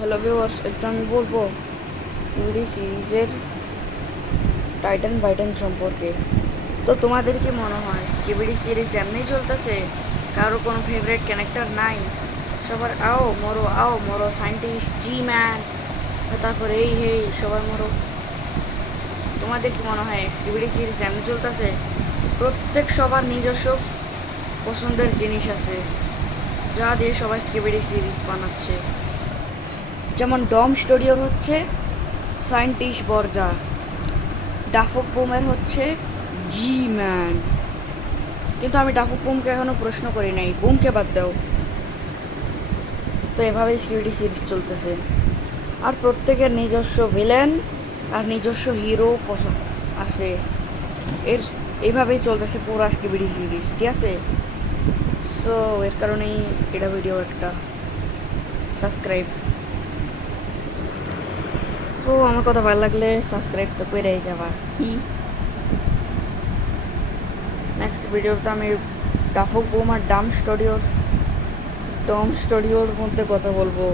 Hello viewers, একটু আমি বলবো স্কিবিডি সিরিজের টাইটান বাইটান সম্পর্কে। তো তোমাদের কি মনে হয় স্কিবিডি সিরিজ এমনি চলতেছে? কারো কোনো ফেভারিট ক্যারেক্টার নাই? সবার আও মরো সায়েন্টিস্ট জি ম্যান, তারপরে এই হেই সবাই মরো। তোমাদের কি মনে হয় স্কিবিডি সিরিজ এমনি চলতেছে? প্রত্যেক সবার নিজস্ব পছন্দের জিনিস আছে, যা দিয়ে সবাই স্কিবিডি সিরিজ বানাচ্ছে। যেমন ডম স্টুডিওর হচ্ছে সায়েন্টিস্ট বর্জা, ডাফক বুমের হচ্ছে জি ম্যান। কিন্তু আমি ডাফক বুমকে এখনো প্রশ্ন করি নাই, বুমকে বাদ দাও। তো এভাবেই স্কিবিডি সিরিজ চলতেছে, আর প্রত্যেকের নিজস্ব ভিলেন আর নিজস্ব হিরো পছন্দ আছে। এর এইভাবেই চলতেছে পুরো স্কিবিডি সিরিজ, ঠিক আছে? সো এর কারণেই এটা ভিডিও একটা সাবস্ক্রাইব। সো আমার কথা ভালো লাগলে সাবস্ক্রাইব তো করেই যাবা। নেক্সট ভিডিওতে আমি ডাফক বুম আর ডম স্টুডিওর মধ্যে কথা বলবো।